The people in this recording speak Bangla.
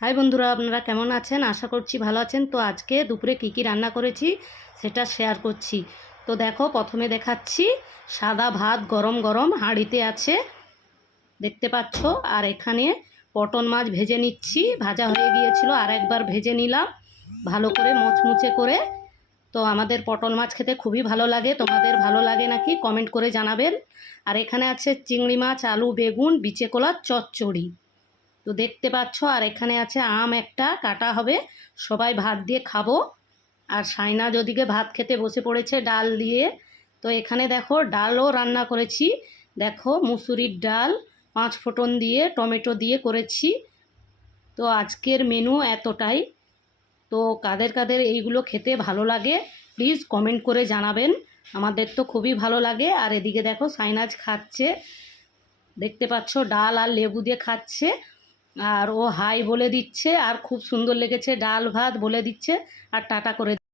হাই বন্ধুরা, আপনারা কেমন আছেন? আশা করছি ভালো আছেন। তো আজকে দুপুরে কী কী রান্না করেছি সেটা শেয়ার করছি। তো দেখো, প্রথমে দেখাচ্ছি সাদা ভাত গরম গরম হাঁড়িতে আছে, দেখতে পাচ্ছ? আর এখানে পটল মাছ ভেজে নিচ্ছি, ভাজা হয়ে গিয়েছিল, আর একবার ভেজে নিলাম, ভালো করে মুচমুচে করে। তো আমাদের পটল মাছ খেতে খুবই ভালো লাগে, তোমাদের ভালো লাগে নাকি? কমেন্ট করে জানাবেন। আর এখানে আছে চিংড়ি মাছ, আলু, বেগুন, বিচে কলার চচ্চড়ি। তো দেখতে পাচ্ছ, আর এখানে আছে আম একটা, কাটা হবে। সবাই ভাত দিয়ে খাব। আর সাইনা যদিকে ভাত খেতে বসে পড়েছে ডাল দিয়ে, তো এখানে দেখো ডালও রান্না করেছি। দেখো মুসুরির ডাল, পাঁচ ফোটন দিয়ে, টমেটো দিয়ে করেছি। তো আজকের মেনু এতটাই। তো কাদের কাদের এইগুলো খেতে ভালো লাগে প্লিজ কমেন্ট করে জানাবেন। আমাদের তো খুবই ভালো লাগে। আর এদিকে দেখো সাইনাজ খাচ্ছে। দেখতে পাচ্ছ ডাল আর লেবু দিয়ে খাচ্ছে। আর ও হাই বলে দিচ্ছে, আর খুব সুন্দর লেগেছে, ডাল ভাত বলে দিচ্ছে, আর টাটা করে